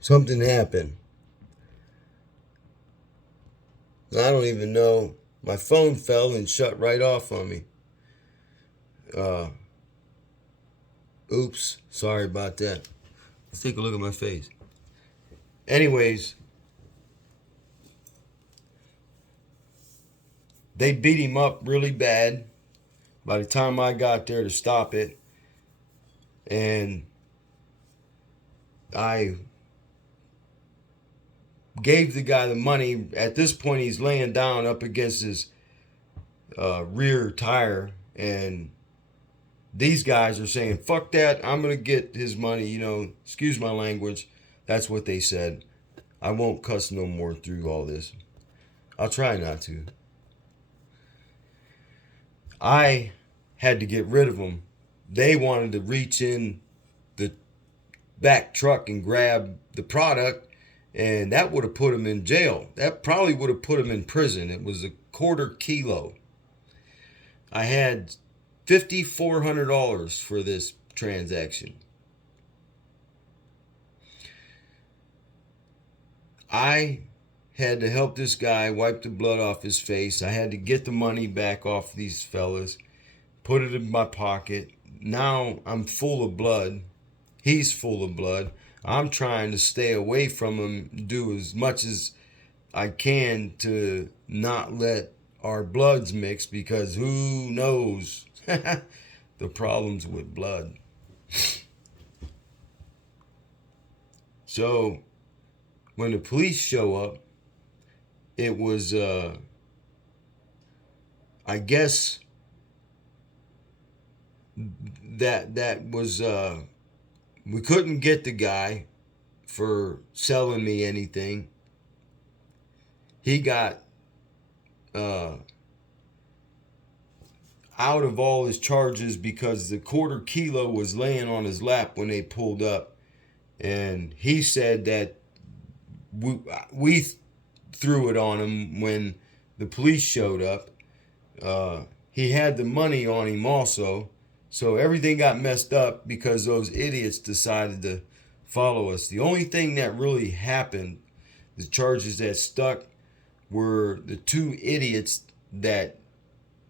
something happened. I don't even know. My phone fell and shut right off on me. Uh, Oops, sorry about that. Let's take a look at my face. Anyways, they beat him up really bad by the time I got there to stop it. And I gave the guy the money. At this point, he's laying down up against his rear tire. And these guys are saying, fuck that. I'm going to get his money. Excuse my language. That's what they said. I won't cuss no more through all this. I'll try not to. I had to get rid of them. They wanted to reach in the back truck and grab the product, and that would have put them in jail. That probably would have put them in prison. It was a quarter kilo. I had $5,400 for this transaction. I had to help this guy wipe the blood off his face. I had to get the money back off these fellas, put it in my pocket. Now I'm full of blood. He's full of blood. I'm trying to stay away from him, do as much as I can to not let our bloods mix, because who knows the problems with blood. So when the police show up, it was, I guess that was, we couldn't get the guy for selling me anything. He got out of all his charges because the quarter kilo was laying on his lap when they pulled up. And he said that we threw it on him when the police showed up. He had the money on him also. So everything got messed up because those idiots decided to follow us. The only thing that really happened, the charges that stuck, were the two idiots that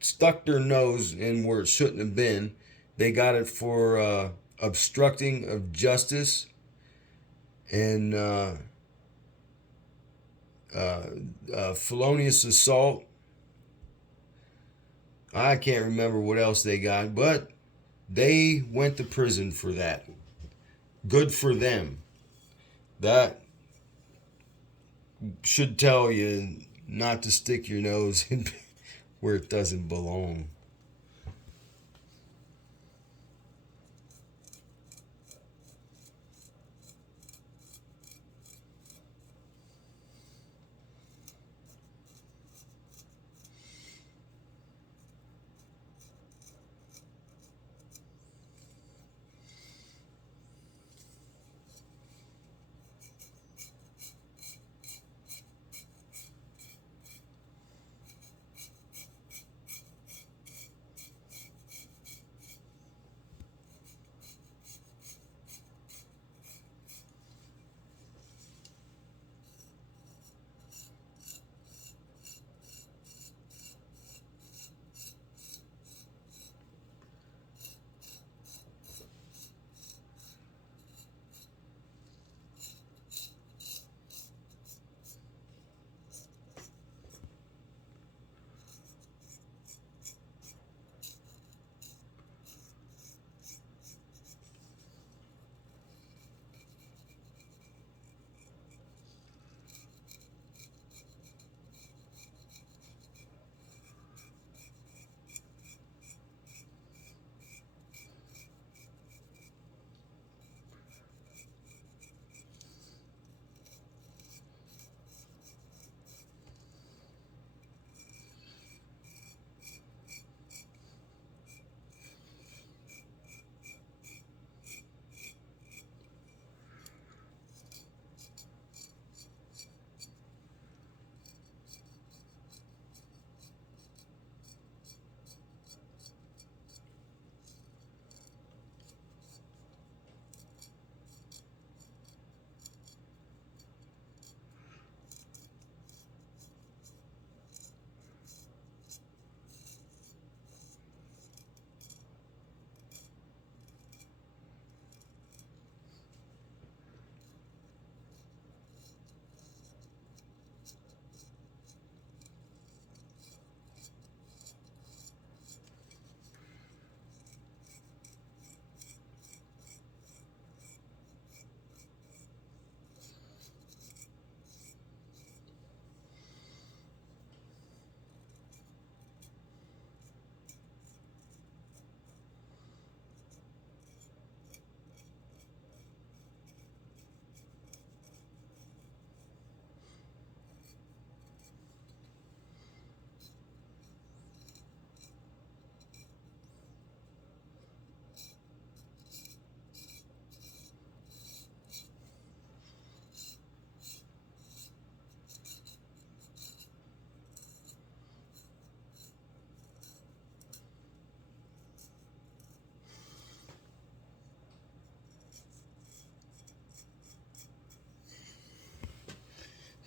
stuck their nose in where it shouldn't have been. They got it for obstructing of justice and felonious assault. I can't remember what else they got, but they went to prison for that. Good for them. That should tell you not to stick your nose in where it doesn't belong.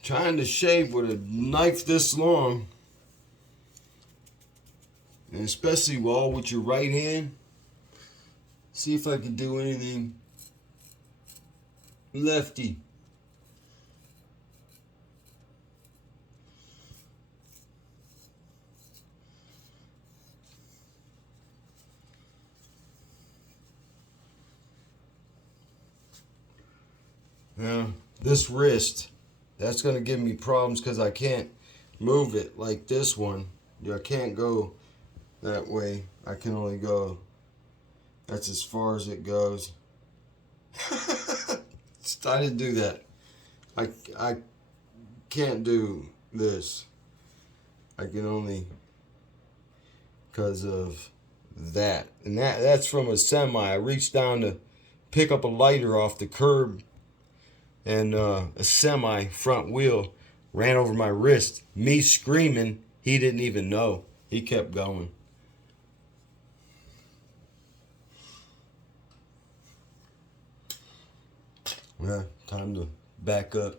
Trying to shave with a knife this long, and especially all with your right hand. See if I can do anything lefty. Now, this wrist, that's going to give me problems because I can't move it like this one. I can't go that way. I can only go, that's as far as it goes. I didn't do that. I can't do this. I can only because of that. And that's from a semi. I reached down to pick up a lighter off the curb, and a semi front wheel ran over my wrist. Me screaming, he didn't even know. He kept going. Yeah, time to back up.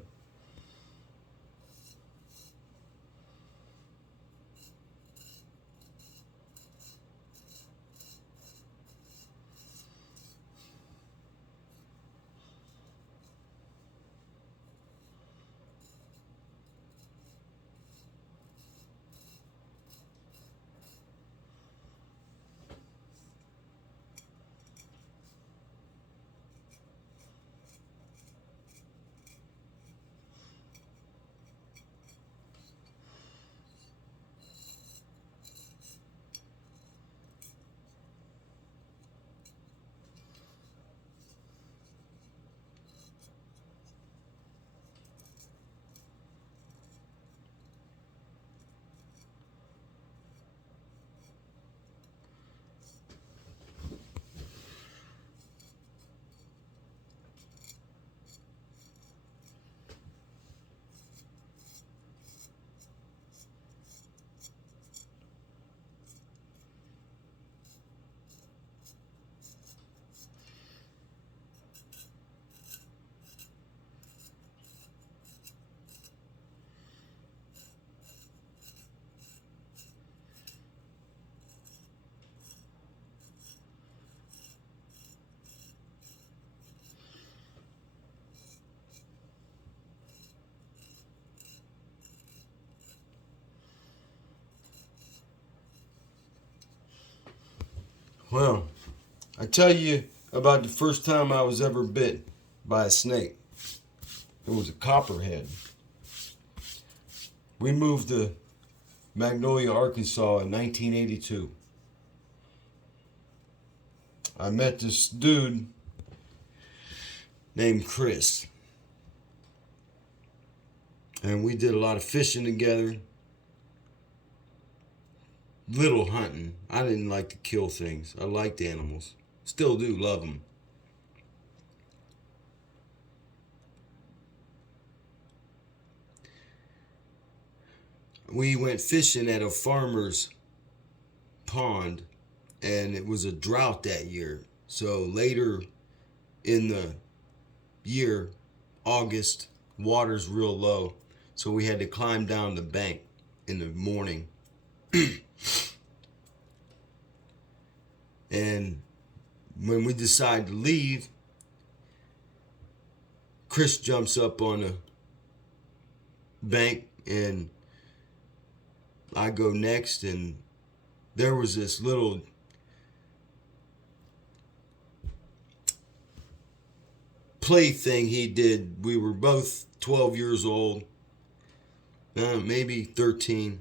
Well, I tell you about the first time I was ever bit by a snake. It was a copperhead. We moved to Magnolia, Arkansas in 1982. I met this dude named Chris. And we did a lot of fishing together. Little hunting. I didn't like to kill things. I liked animals. Still do love them. We went fishing at a farmer's pond, and it was a drought that year. So later in the year, August, water's real low. So we had to climb down the bank in the morning. And when we decide to leave, Chris jumps up on the bank and I go next, and there was this little play thing he did. We were both 12 years old, maybe 13.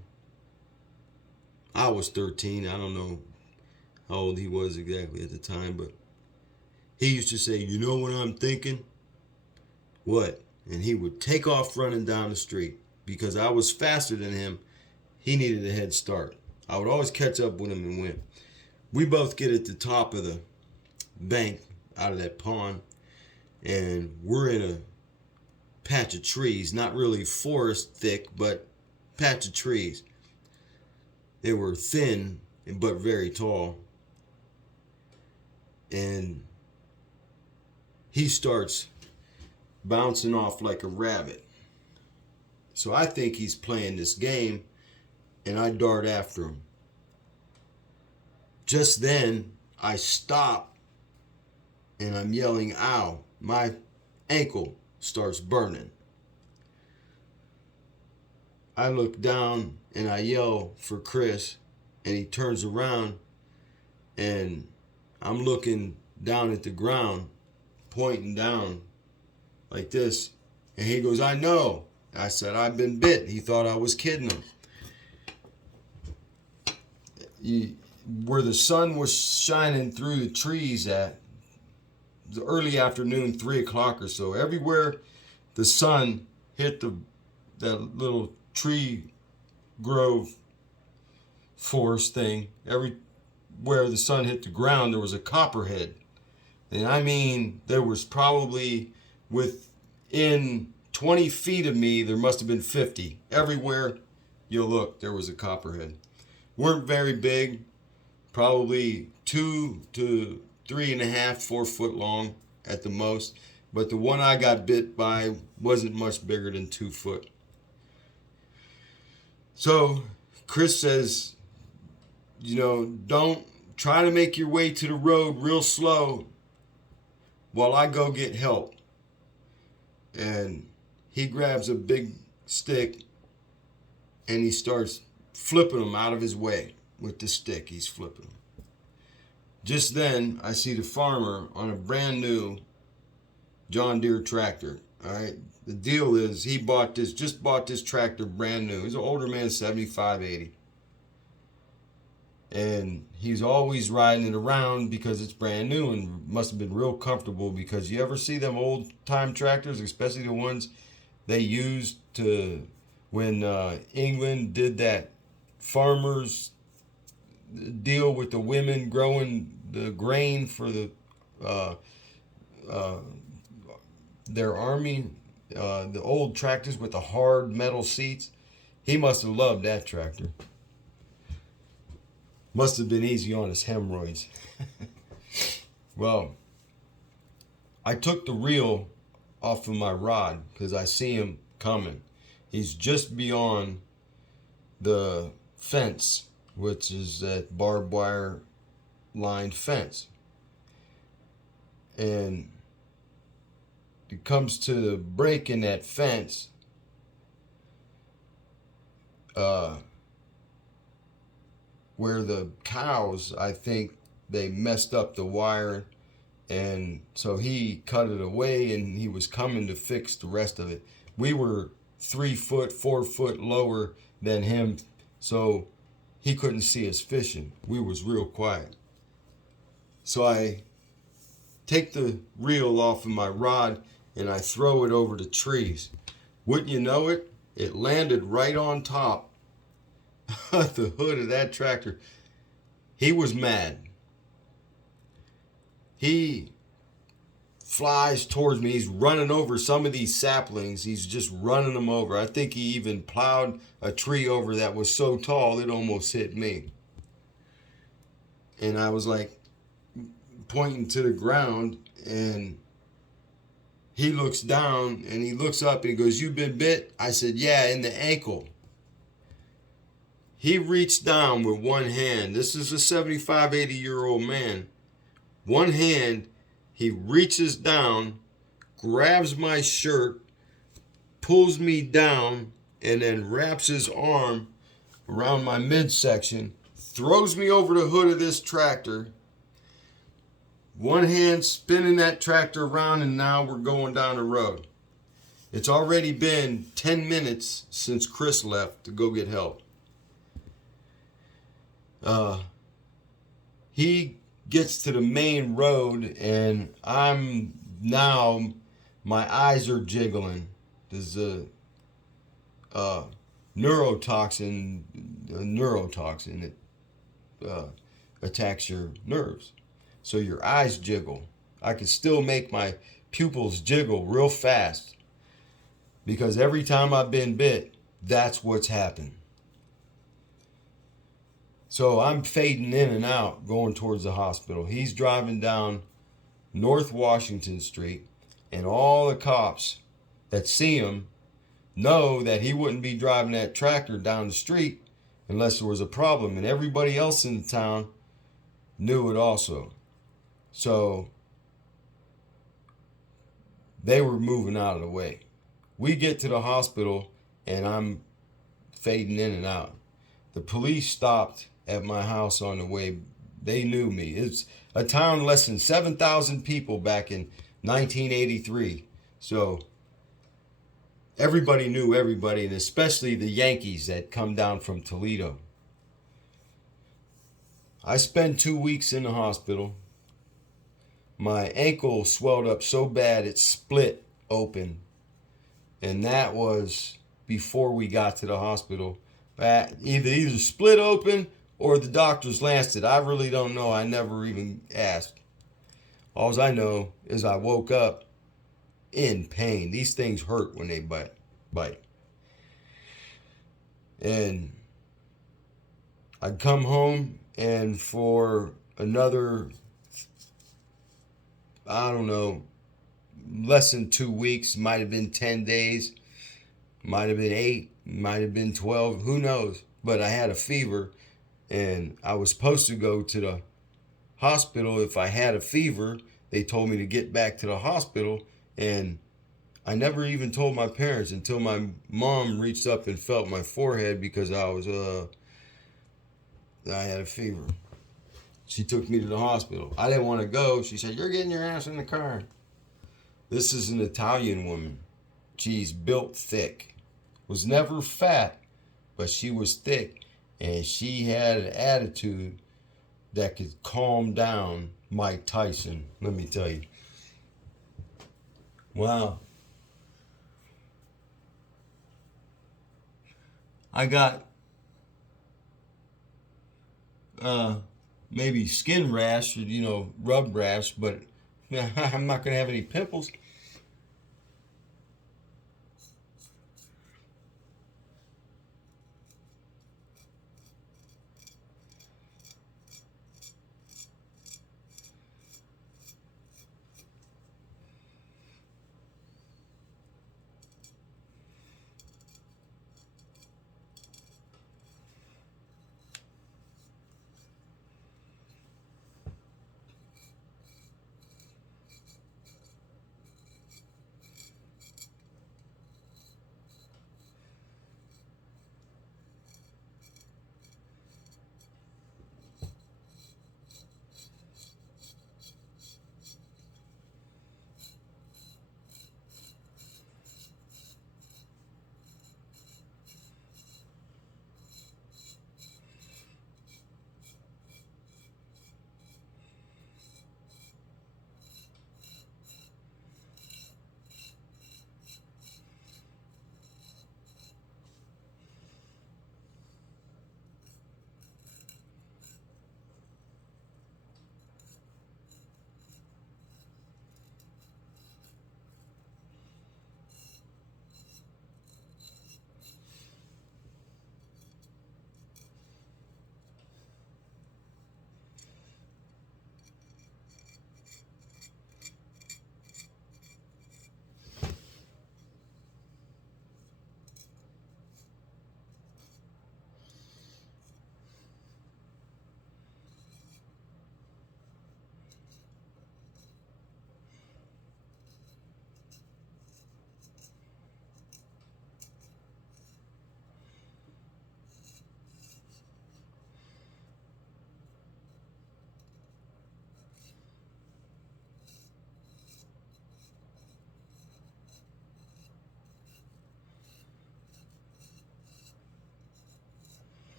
I was 13. I don't know how old he was exactly at the time, but he used to say, "You know what I'm thinking?" "What?" And he would take off running down the street. Because I was faster than him, he needed a head start. I would always catch up with him and win. We both get at the top of the bank out of that pond, and we're in a patch of trees. Not really forest thick, but patch of trees. They were thin but very tall. And he starts bouncing off like a rabbit. So I think he's playing this game, and I dart after him. Just then, I stop, and I'm yelling, ow. My ankle starts burning. I look down, and I yell for Chris, and he turns around, and I'm looking down at the ground, pointing down like this, and he goes, I know. I said, I've been bit. He thought I was kidding him. Where the sun was shining through the trees at the early afternoon, 3 o'clock or so, everywhere the sun hit that little tree grove forest thing, everywhere the sun hit the ground, there was a copperhead. And I mean, there was probably within 20 feet of me, there must have been 50. Everywhere you look, there was a copperhead. Weren't very big, probably 2 to 3.5, 4 foot long at the most. But the one I got bit by wasn't much bigger than 2 foot. So Chris says, don't try to make your way to the road real slow while I go get help. And he grabs a big stick and he starts flipping them out of his way with the stick. He's flipping them. Just then, I see the farmer on a brand new John Deere tractor. All right. The deal is he just bought this tractor brand new. He's an older man, 75, 80. And he's always riding it around because it's brand new and must have been real comfortable, because you ever see them old time tractors, especially the ones they used to when England did that farmers deal with the women growing the grain for their army, the old tractors with the hard metal seats. He must have loved that tractor. Must have been easy on his hemorrhoids. Well, I took the reel off of my rod because I see him coming. He's just beyond the fence, which is that barbed wire lined fence. And it comes to the break in that fence. Where the cows, I think they messed up the wire, and so he cut it away and he was coming to fix the rest of it. We were 3 foot, 4 foot lower than him, so he couldn't see us fishing. We was real quiet. So I take the reel off of my rod and I throw it over the trees. Wouldn't you know it, it landed right on top the hood of that tractor. He was mad. He flies towards me. He's running over some of these saplings. He's just running them over. I think he even plowed a tree over that was so tall it almost hit me. And I was like pointing to the ground, and he looks down and he looks up and he goes, "You've been bit?" I said, "Yeah, in the ankle." He reached down with one hand. This is a 75, 80-year-old man. One hand, he reaches down, grabs my shirt, pulls me down, and then wraps his arm around my midsection, throws me over the hood of this tractor. One hand spinning that tractor around, and now we're going down the road. It's already been 10 minutes since Chris left to go get help. He gets to the main road, and my eyes are jiggling. There's a neurotoxin that attacks your nerves. So your eyes jiggle. I can still make my pupils jiggle real fast because every time I've been bit, that's what's happened. So I'm fading in and out, going towards the hospital. He's driving down North Washington Street, and all the cops that see him know that he wouldn't be driving that tractor down the street unless there was a problem. And everybody else in the town knew it also. So they were moving out of the way. We get to the hospital and I'm fading in and out. The police stopped at my house on the way. They knew me. It's a town less than 7,000 people back in 1983. So everybody knew everybody, and especially the Yankees that come down from Toledo. I spent 2 weeks in the hospital. My ankle swelled up so bad it split open. And that was before we got to the hospital. Either split open or the doctors lanced it. I really don't know. I never even asked. All I know is I woke up in pain. These things hurt when they bite. And I'd come home, and for another, I don't know, less than 2 weeks, might have been 10 days, might have been 8, might have been 12, who knows. But I had a fever, and I was supposed to go to the hospital if I had a fever. They told me to get back to the hospital, and I never even told my parents until my mom reached up and felt my forehead because I had a fever. She took me to the hospital. I didn't want to go. She said, "You're getting your ass in the car." This is an Italian woman. She's built thick. Was never fat, but she was thick. And she had an attitude that could calm down Mike Tyson, let me tell you. Wow. I got maybe skin rash or, rub rash, but I'm not going to have any pimples.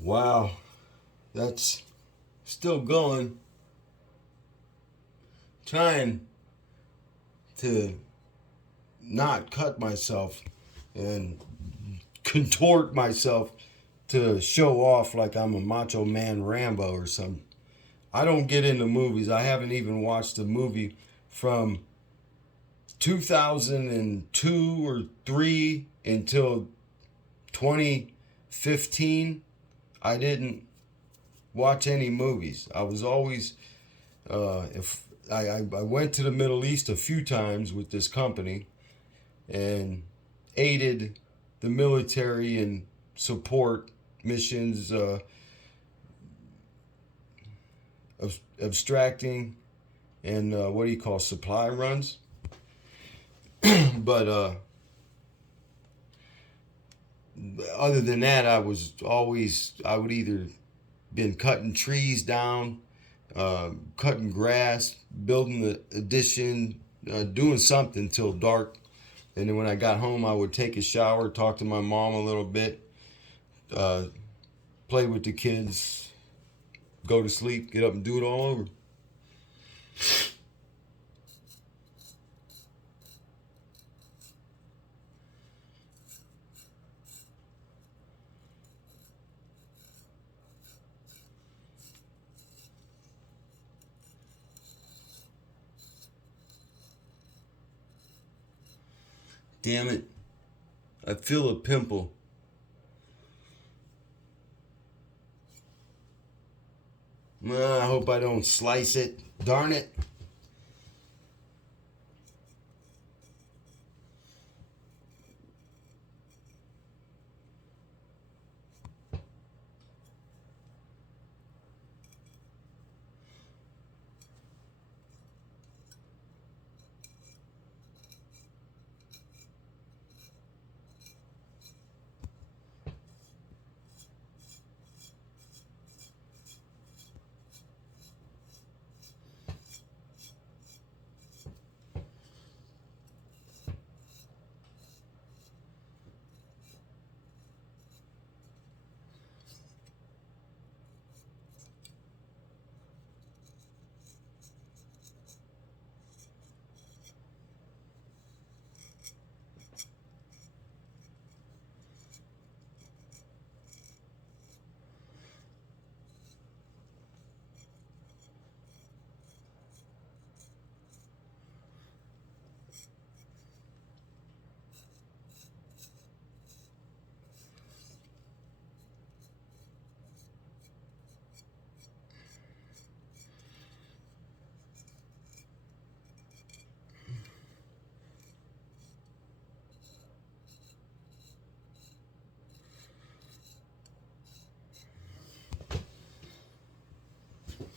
Wow. That's still going. Trying to not cut myself and contort myself to show off like I'm a Macho Man Rambo or something. I don't get into movies. I haven't even watched a movie from 2002 or 3 until 2015. I didn't watch any movies. I was always if I went to the Middle East a few times with this company and aided the military in support missions, abstracting and what do you call supply runs. But other than that, I would either been cutting trees down, cutting grass, building the addition, doing something till dark. And then when I got home, I would take a shower, talk to my mom a little bit, uh, play with the kids, go to sleep, get up and do it all over. Damn it. I feel a pimple. I hope I don't slice it. Darn it.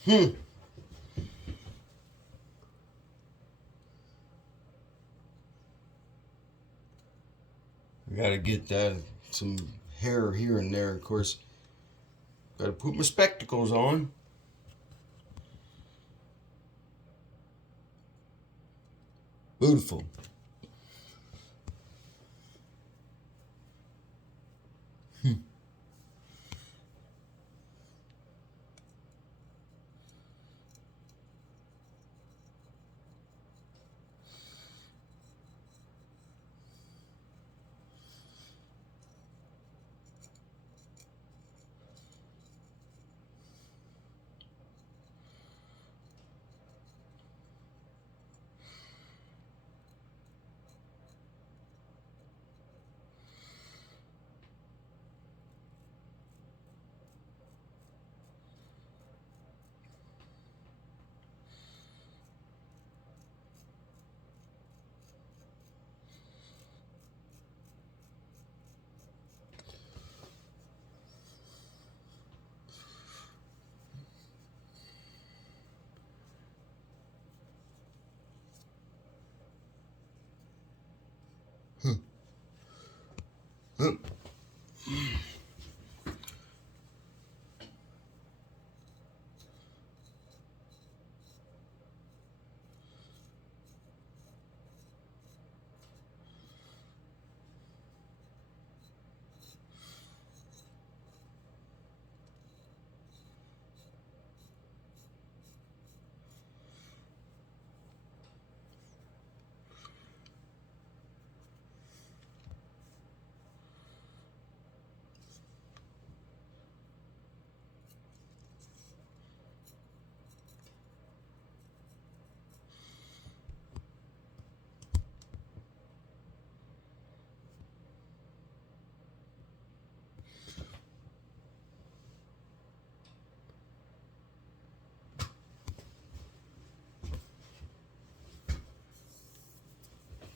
I gotta get that some hair here and there. Of course, gotta put my spectacles on. Beautiful.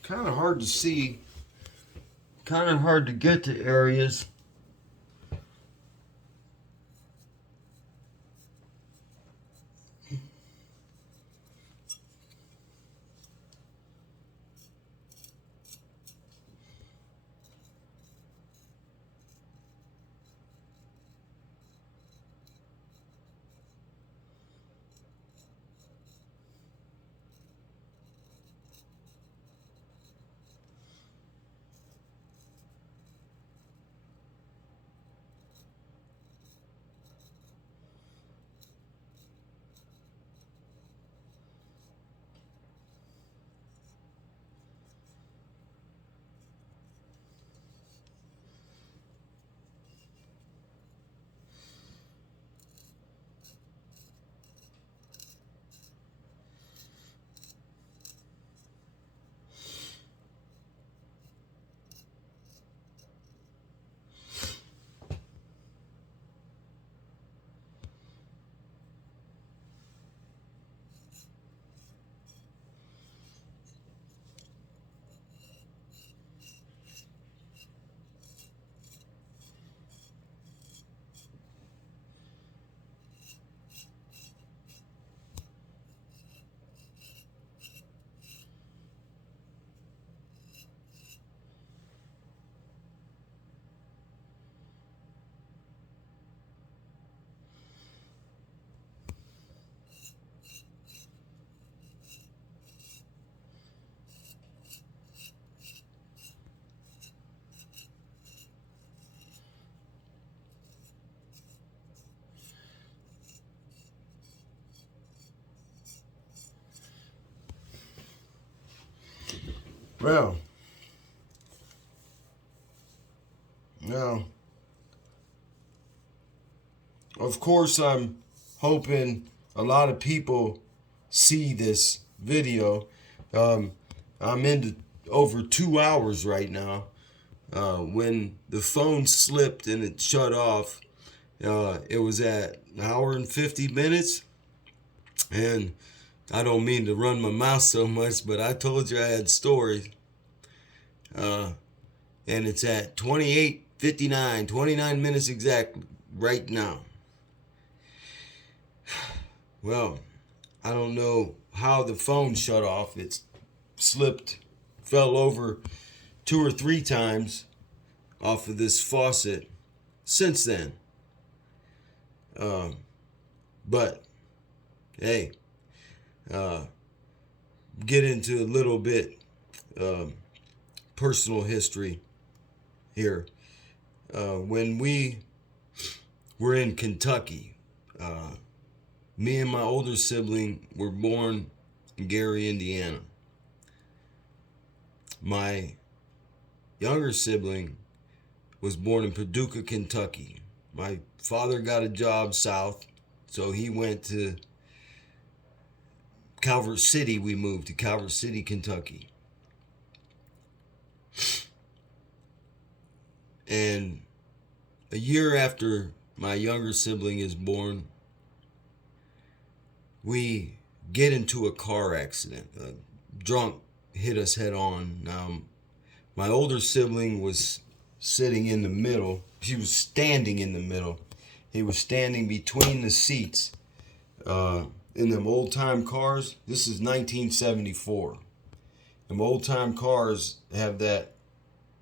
kind of hard to see, kind of hard to get to areas. Well, now, of course, I'm hoping a lot of people see this video. I'm into over 2 hours right now. When the phone slipped and it shut off, it was at 1 hour and 50 minutes. And I don't mean to run my mouth so much, but I told you I had stories. And it's at 28:59, 29 minutes exactly right now. Well, I don't know how the phone shut off. It slipped, fell over 2 or 3 times off of this faucet since then. But, hey, get into a little bit personal history here. When we were in Kentucky, me and my older sibling were born in Gary, Indiana. My younger sibling was born in Paducah, Kentucky. My father got a job south, so he went to Calvert City. We moved to Calvert City, Kentucky. And a year after my younger sibling is born, we get into a car accident. A drunk hit us head on. My older sibling was sitting in the middle. She was standing in the middle. He was standing between the seats. In them old time cars, this is 1974. Them old time cars have that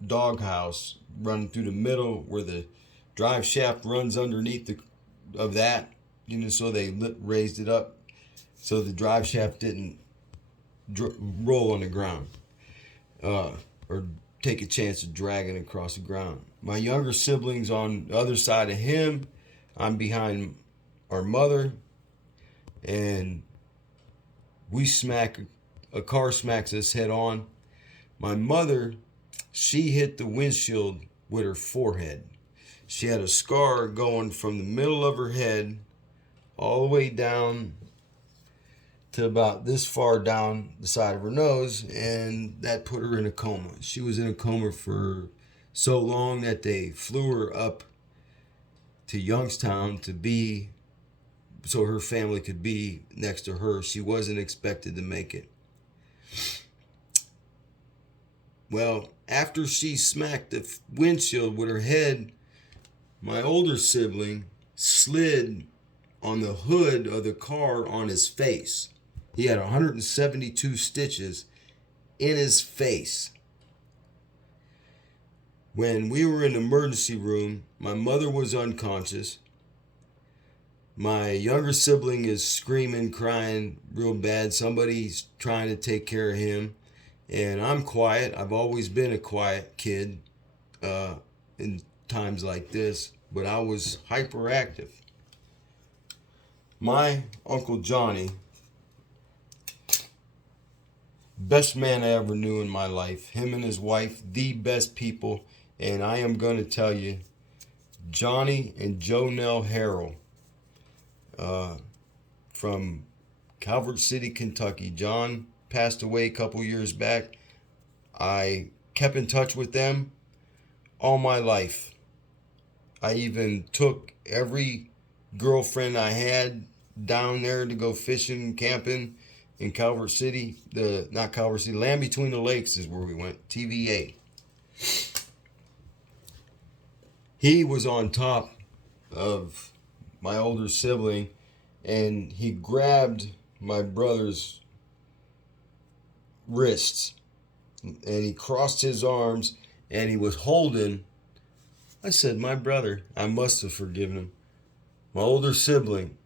doghouse running through the middle where the drive shaft runs underneath of that, so they raised it up so the drive shaft didn't roll on the ground or take a chance of dragging across the ground. My younger sibling's on the other side of him. I'm behind our mother, and a car smacks us head on. My mother, she hit the windshield with her forehead. She had a scar going from the middle of her head all the way down to about this far down the side of her nose, and that put her in a coma. She was in a coma for so long that they flew her up to Youngstown so her family could be next to her. She wasn't expected to make it. Well, after she smacked the windshield with her head, my older sibling slid on the hood of the car on his face. He had 172 stitches in his face. When we were in the emergency room, my mother was unconscious. My younger sibling is screaming, crying real bad. Somebody's trying to take care of him. And I'm quiet. I've always been a quiet kid in times like this, but I was hyperactive. My Uncle Johnny, best man I ever knew in my life. Him and his wife, the best people. And I am going to tell you, Johnny and Jonelle Harrell from Calvert City, Kentucky. John passed away a couple years back. I kept in touch with them all my life. I even took every girlfriend I had down there to go fishing, camping in Calvert City. Not Calvert City, Land Between the Lakes is where we went, TVA. He was on top of my older sibling, and he grabbed my brother's wrists, and he crossed his arms, and he was holding. I said, my brother, I must have forgiven him. My older sibling,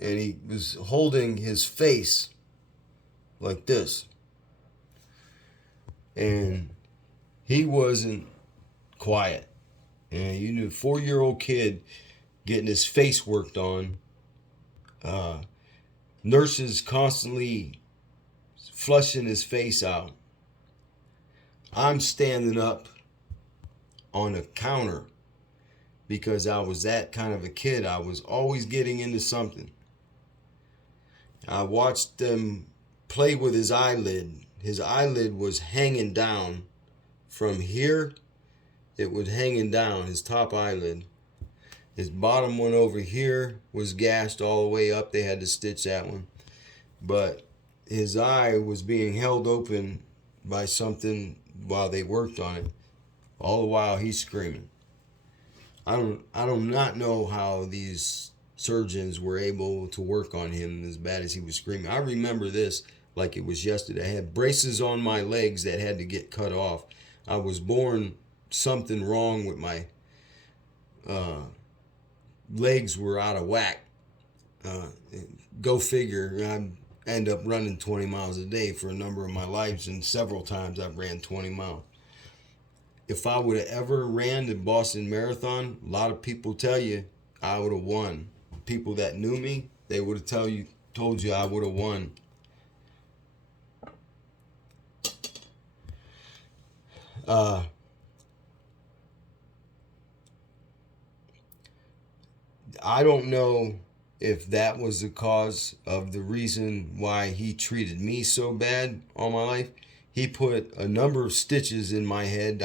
and he was holding his face like this. And he wasn't quiet. And you knew, 4-year-old kid getting his face worked on. Nurses constantly flushing his face out. I'm standing up on a counter because I was that kind of a kid. I was always getting into something. I watched them play with his eyelid. His eyelid was hanging down from here. It was hanging down, his top eyelid. His bottom one over here was gashed all the way up. They had to stitch that one. But his eye was being held open by something while they worked on it. All the while he's screaming. I do not know how these surgeons were able to work on him as bad as he was screaming. I remember this like it was yesterday. I had braces on my legs that had to get cut off. I was born something wrong with my legs were out of whack. Go figure. I end up running 20 miles a day for a number of my lives, and several times I've ran 20 miles. If I would have ever ran the Boston Marathon, a lot of people tell you I would have won. People that knew me, they would have told you I would have won. I don't know if that was the cause of the reason why he treated me so bad all my life. He put a number of stitches in my head.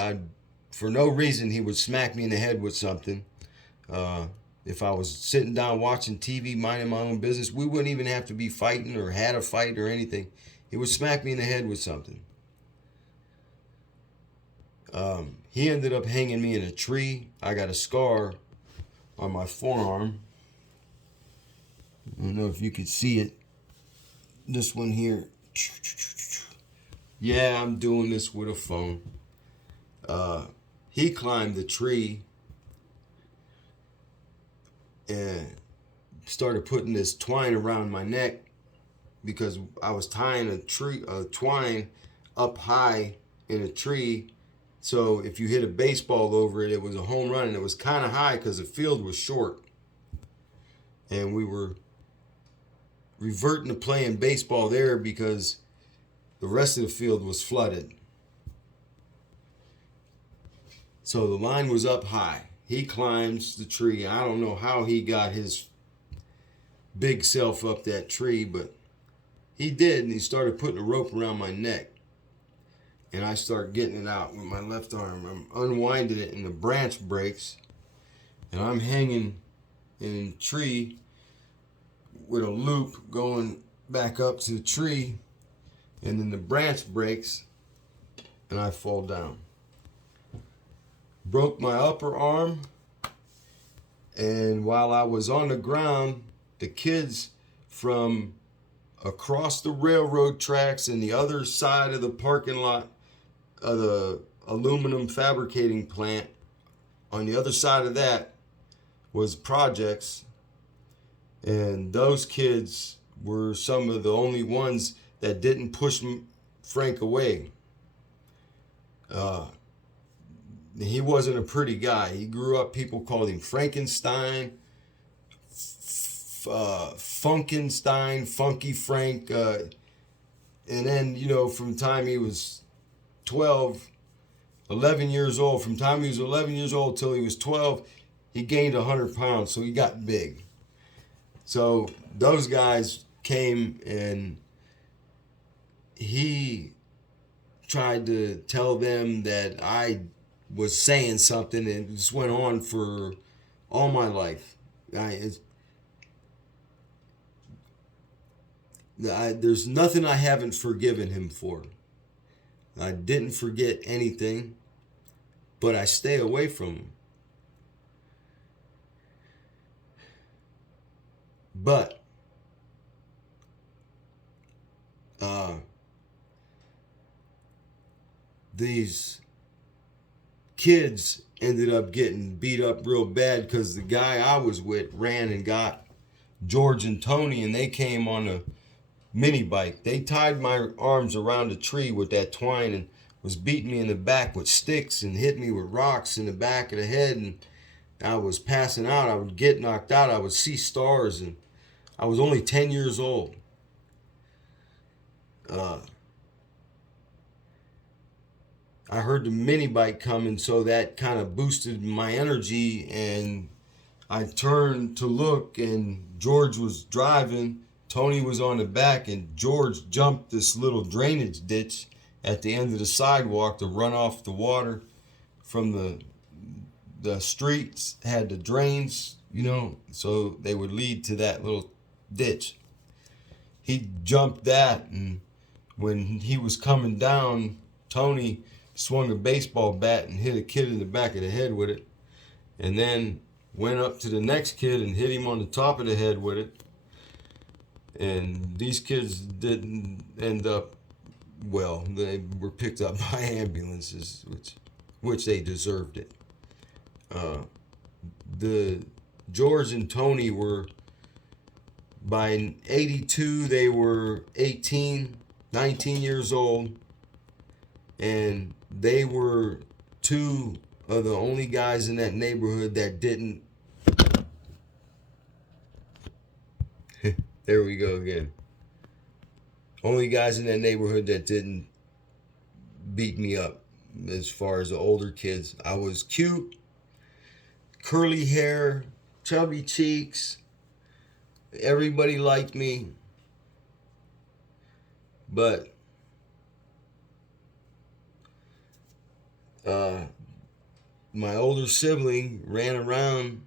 For no reason, he would smack me in the head with something. If I was sitting down watching TV, minding my own business, we wouldn't even have to be fighting or had a fight or anything. He would smack me in the head with something. He ended up hanging me in a tree. I got a scar on my forearm. I don't know if you could see it. This one here. Yeah, I'm doing this with a phone. He climbed the tree and started putting this twine around my neck because I was tying a twine up high in a tree. So if you hit a baseball over it, it was a home run, and it was kind of high because the field was short. And we were reverting to playing baseball there because the rest of the field was flooded. So the line was up high. He climbs the tree. I don't know how he got his big self up that tree, but he did, and he started putting a rope around my neck. And I start getting it out with my left arm. I'm unwinding it, and the branch breaks. And I'm hanging in a tree with a loop going back up to the tree. And then the branch breaks. and I fall down. Broke my upper arm, and while I was on the ground, the kids from across the railroad tracks and the other side of the parking lot of the aluminum fabricating plant, on the other side of that was projects, and those kids were some of the only ones that didn't push Frank away. He wasn't a pretty guy. He grew up, people called him Frankenstein, Funkenstein, Funky Frank. And then, from the time he was 11 years old, from the time he was 11 years old till he was 12, he gained 100 pounds, so he got big. So those guys came, and he tried to tell them that I was saying something, and it just went on for all my life. There's nothing I haven't forgiven him for. I didn't forget anything, but I stay away from him. But these kids ended up getting beat up real bad because the guy I was with ran and got George and Tony, and they came on a mini bike. They tied my arms around a tree with that twine and was beating me in the back with sticks and hit me with rocks in the back of the head, and I was passing out. I would get knocked out. I would see stars, and I was only 10 years old. I heard the mini bike coming, so that kind of boosted my energy, and I turned to look, and George was driving. Tony was on the back, and George jumped this little drainage ditch at the end of the sidewalk to run off the water from the streets. Had the drains, so they would lead to that little ditch. He jumped that, and when he was coming down, Tony swung a baseball bat and hit a kid in the back of the head with it, and then went up to the next kid and hit him on the top of the head with it. And these kids didn't end up well. They were picked up by ambulances, which they deserved it. The George and Tony were, by 82, they were 18, 19 years old, and they were two of the only guys in that neighborhood that didn't. There we go again. Only guys in that neighborhood that didn't beat me up as far as the older kids. I was cute, curly hair, chubby cheeks. Everybody liked me. But my older sibling ran around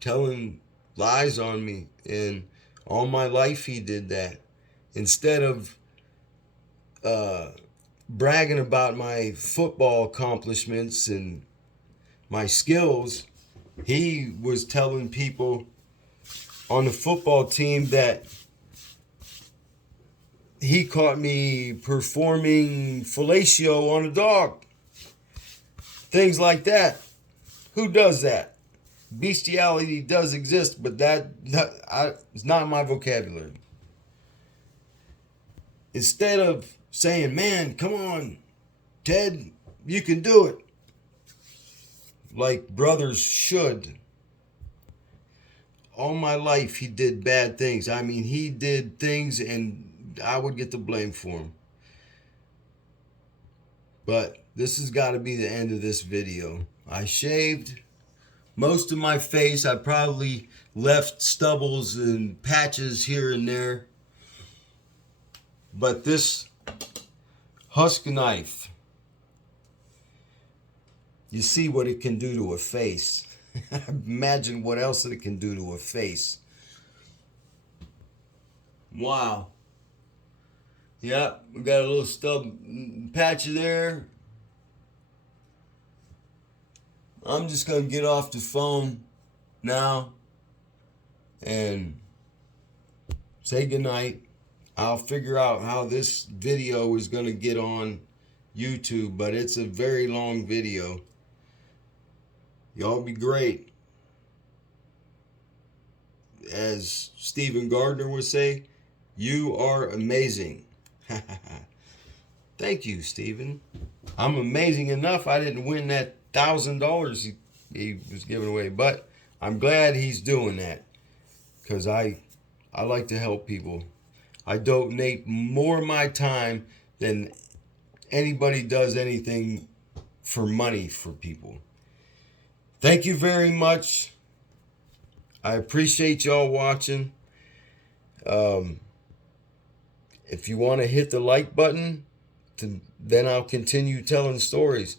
telling lies on me, and all my life he did that. Instead of bragging about my football accomplishments and my skills, he was telling people on the football team that he caught me performing fellatio on a dog. Things like that. Who does that? Bestiality does exist, but it's not my vocabulary. Instead of saying, man, come on, Ted, you can do it, like brothers should. All my life he did bad things. I mean, he did things and I would get the blame for him. But this has got to be the end of this video. I shaved most of my face. I probably left stubbles and patches here and there. But this huusk knife, you see what it can do to a face. Imagine what else it can do to a face. Wow. Yeah, we got a little stub patch there. I'm just gonna get off the phone now and say goodnight. I'll figure out how this video is gonna get on YouTube, but it's a very long video. Y'all be great. As Stephen Gardner would say, you are amazing. Thank you, Stephen. I'm amazing enough I didn't win that $1,000 he was giving away, but I'm glad he's doing that because I like to help people. I donate more of my time than anybody does anything for money for people. Thank you very much. I appreciate y'all watching. If you want to hit the like button, then I'll continue telling stories.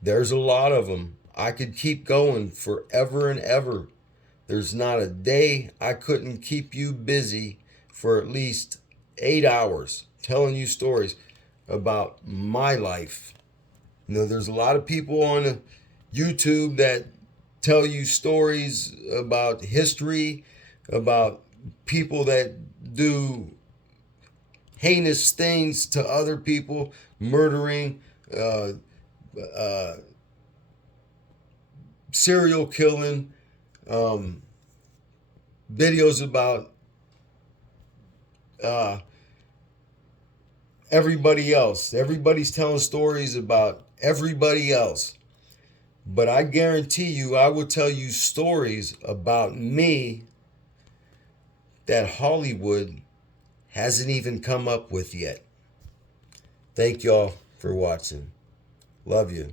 There's a lot of them. I could keep going forever and ever. There's not a day I couldn't keep you busy for at least 8 hours telling you stories about my life. You know, there's a lot of people on YouTube that tell you stories about history, about people that do heinous things to other people, murdering, serial killing, videos about everybody else. Everybody's telling stories about everybody else. But I guarantee you, I will tell you stories about me that Hollywood hasn't even come up with yet. Thank y'all for watching. Love you.